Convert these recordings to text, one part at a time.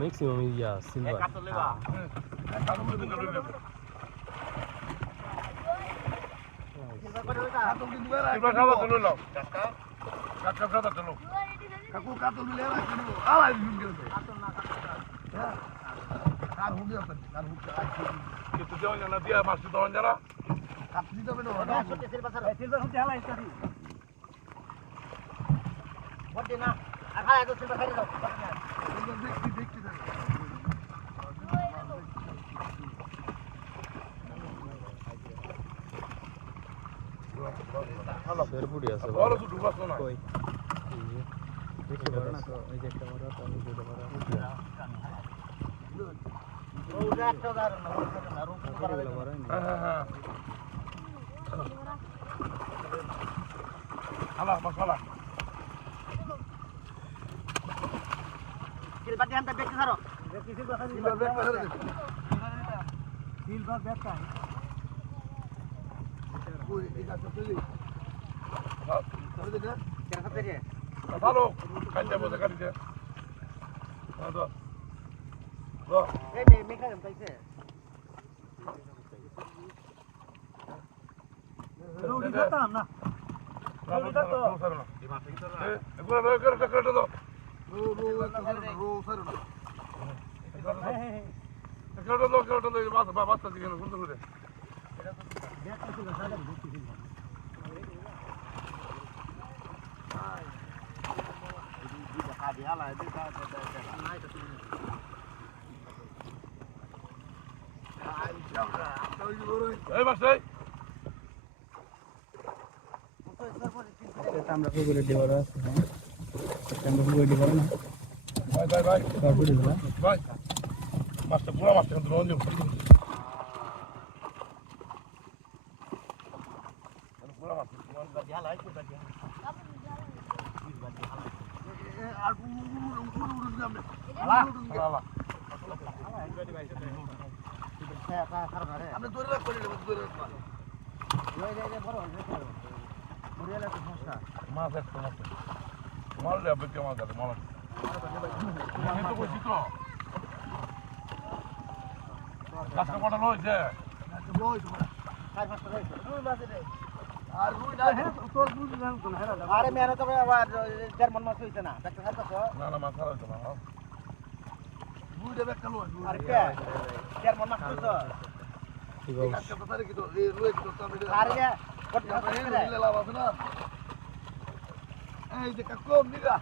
maximum ইয়া silver সেরপুরি আছে বড় তো ডুবাস না কই দেখতে পারো না তো ওই যে একটা বড় তো ওই যে বড় ওটা একটা দাঁড়ানো না রুম বড় হ্যাঁ হ্যাঁ হালা মশলা সিলভার দিয়ে আনতে দেখতে ছাড়ো সিলভার ব্যাগ করে দে সিলভার ব্যাগটা ওই এটা তো চলি হ্যাঁ করে দে না কেন করতে রে ভালো কাজে বসে কাটি দে হ্যাঁ তো এই মেকা পাইছে রুটি খাতাম না রুটি খাতো এগুলো লয় করে কেটে দাও রো সরো না কেটে দাও বাচ্চা দিকে সুন্দর করে এটা তো ব্যাগ কিছু সাদা দেখতে দিন আমরা গুগলে দেওয়ার আছে আমরা গুগলে দেওয়ার না ভাই ভাই তারপরে দিলাম ভাই মাছটা পুরো মাছটা কিন্তু রঞ্জন পুরো মাছ বাজি হালাই তো বাজি আর আপনি ধরে রাখ করে ধরে রাখ মাছ একটা মাছ মারলে আপনি মাছ আছে মাছ তো বলছি তো গাছটা কটা রয়েছে আর রুই না তোর বুঝলাম তো আরে মেরে তো আবার জার্মান মাছ হইছে না দেখতে খাইতো না না মাছ হইতো না রুই দেবে একটা লয় আর কে জার্মান মাছ হইতো ঠিক আছে আজকে তো তারে কি তো এই রুই তো তো আরে কত করে লাভ আছে না এই যে কম নিগা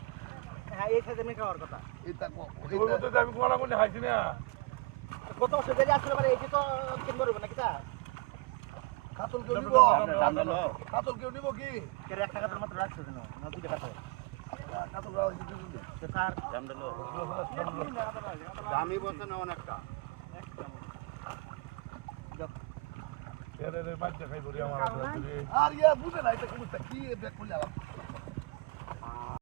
হ্যাঁ এই সাথে আমি খাওয়ার কথা এটা ওই তো আমি কোলা কোনে খাইছি না কত বছর ধরে আসলে মানে এই তো কিন করব না কিটা কাতল কেউ নিব কাতল কেউ নিব কি এর একটা কাতল মাত্র রাখছো কেন না দুইটা কাতল কাতল রাও দিতে তো স্যার দাম দিলো দামি বলছে না অনেকটা এর বাচ্চা খাই ধরি আমার আর ইয়া বুঝে না এটা কি ব্যাক করলাম